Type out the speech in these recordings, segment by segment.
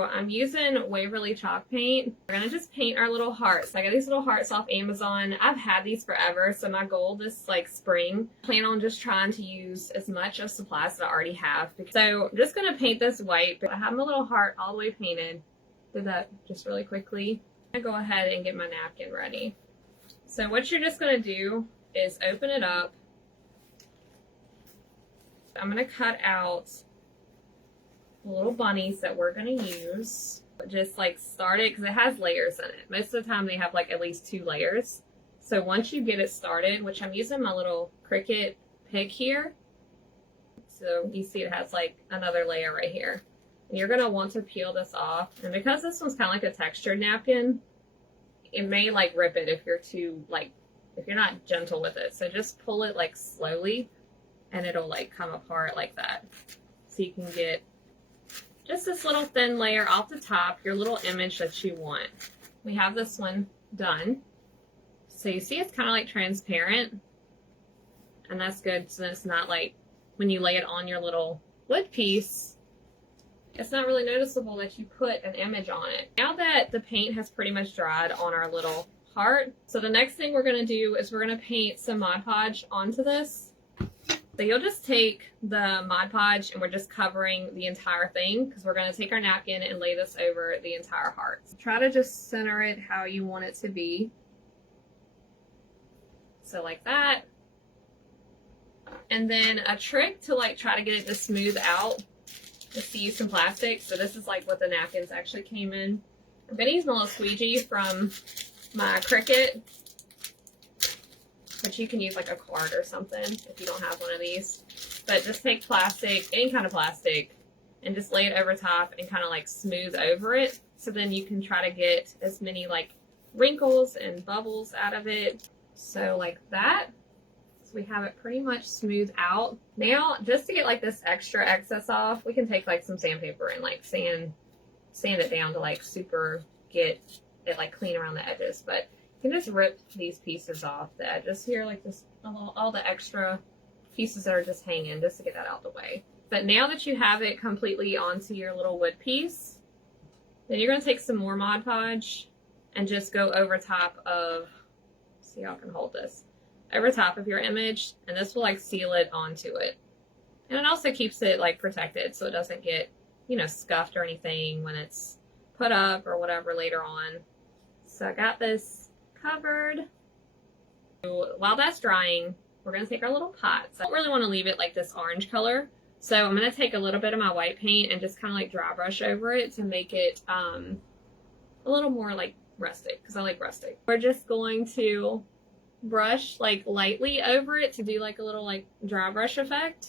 I'm using Waverly chalk paint. We're gonna just paint our little hearts. I got these little hearts off Amazon. I've had these forever, so my goal this like spring, I plan on just trying to use as much of supplies that I already have. So I'm just gonna paint this white. I have my little heart all the way painted. Did that just really quickly. I'm gonna go ahead and get my napkin ready. So what you're just gonna do is open it up. I'm gonna cut out little bunnies that we're going to use. Just like start it because it has layers in it. Most of the time they have like at least 2 layers. So once you get it started, which I'm using my little Cricut pick here. So you see it has like another layer right here. And you're going to want to peel this off. And because this one's kind of like a textured napkin, it may like rip it if you're too like, if you're not gentle with it. So just pull it like slowly and it'll like come apart like that. So you can get just this little thin layer off the top, your little image that you want. We have this one done. So you see it's kind of like transparent. And that's good, so it's not like when you lay it on your little wood piece, it's not really noticeable that you put an image on it. Now that the paint has pretty much dried on our little heart, so the next thing we're gonna do is we're gonna paint some Mod Podge onto this. So you'll just take the Mod Podge and we're just covering the entire thing because we're going to take our napkin and lay this over the entire heart. So try to just center it how you want it to be. So like that. And then a trick to like try to get it to smooth out is to use some plastic. So this is like what the napkins actually came in. I'm going to use my little squeegee from my Cricut. But you can use like a card or something if you don't have one of these. But just take plastic, any kind of plastic, and just lay it over top and kind of like smooth over it. So then you can try to get as many like wrinkles and bubbles out of it. So like that. So we have it pretty much smooth out. Now, just to get like this extra excess off, we can take like some sandpaper and like sand it down to like super get it like clean around the edges. But you can just rip these pieces off the edges here, like just all the extra pieces that are just hanging, just to get that out of the way. But now that you have it completely onto your little wood piece, then you're going to take some more Mod Podge and just go over top of, see how I can hold this, over top of your image, and this will like seal it onto it. And it also keeps it like protected so it doesn't get, you know, scuffed or anything when it's put up or whatever later on. So I got this covered. So while that's drying, we're going to take our little pot. So I don't really want to leave it like this orange color. So I'm going to take a little bit of my white paint and just kind of like dry brush over it to make it a little more like rustic, because I like rustic. We're just going to brush like lightly over it to do like a little like dry brush effect.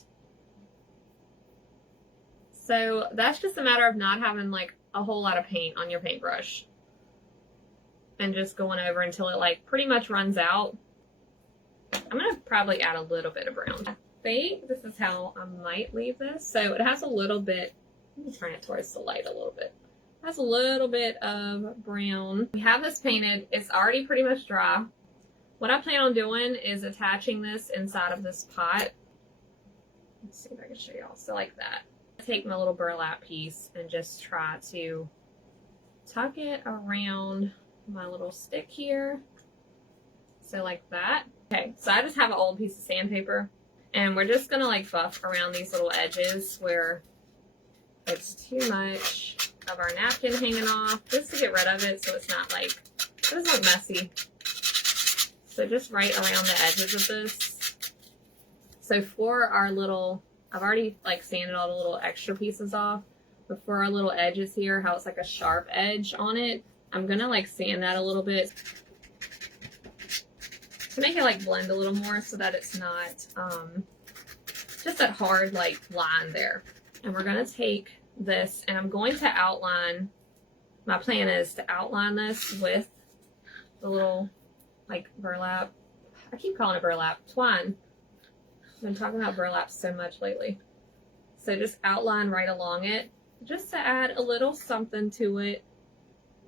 So that's just a matter of not having like a whole lot of paint on your paintbrush. And just going over until it like pretty much runs out. I'm going to probably add a little bit of brown. I think this is how I might leave this. So it has a little bit, let me turn it towards the light a little bit. It has a little bit of brown. We have this painted. It's already pretty much dry. What I plan on doing is attaching this inside of this pot. Let's see if I can show y'all. So like that. Take my little burlap piece and just try to tuck it around my little stick here. So like that. Okay, so I just have an old piece of sandpaper and we're just gonna like buff around these little edges where it's too much of our napkin hanging off, just to get rid of it so it's not like, it doesn't look messy. So just right around the edges of this. So for our little, I've already like sanded all the little extra pieces off, but for our little edges here, how it's like a sharp edge on it, I'm gonna like sand that a little bit to make it like blend a little more so that it's not just that hard like line there. And we're gonna take this and I'm going to outline, my plan is to outline this with the little like burlap. I keep calling it burlap, twine. I've been talking about burlap so much lately. So just outline right along it, just to add a little something to it,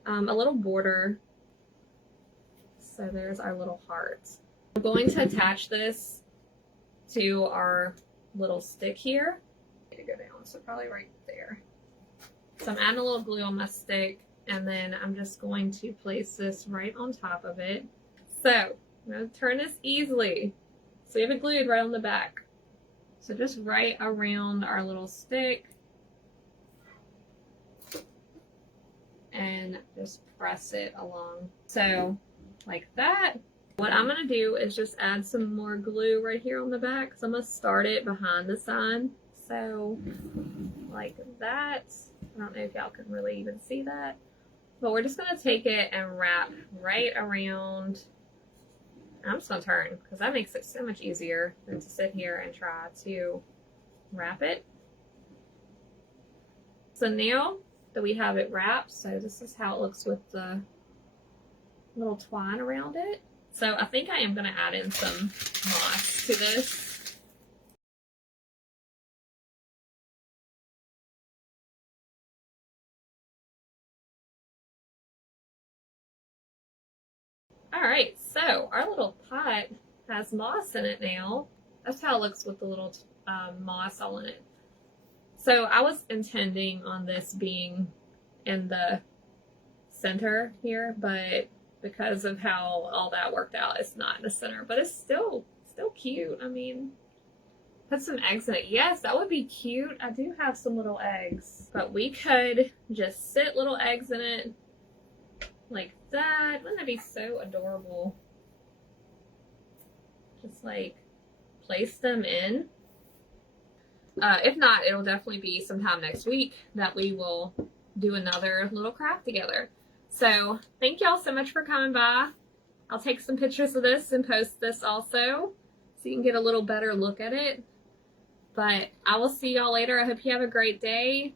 a little border. So there's our little heart. I'm going to attach this to our little stick here. To go down, so probably right there. So I'm adding a little glue on my stick, and then I'm just going to place this right on top of it. So I'm going to turn this easily. So we have it glued right on the back. So just right around our little stick. And just press it along. So like that. What I'm going to do is just add some more glue right here on the back. So I'm going to start it behind the sign. So like that. I don't know if y'all can really even see that. But we're just going to take it and wrap right around. I'm just going to turn because that makes it so much easier than to sit here and try to wrap it. So now that we have it wrapped, so this is how it looks with the little twine around it. So I think I am going to add in some moss to this. All right, so our little pot has moss in it now. That's how it looks with the little moss all in it. So I was intending on this being in the center here, but because of how all that worked out, it's not in the center, but it's still cute. I mean, put some eggs in it. Yes, that would be cute. I do have some little eggs, but we could just sit little eggs in it like that. Wouldn't that be so adorable? Just like place them in. If not, it'll definitely be sometime next week that we will do another little craft together. So thank y'all so much for coming by. I'll take some pictures of this and post this also so you can get a little better look at it. But I will see y'all later. I hope you have a great day.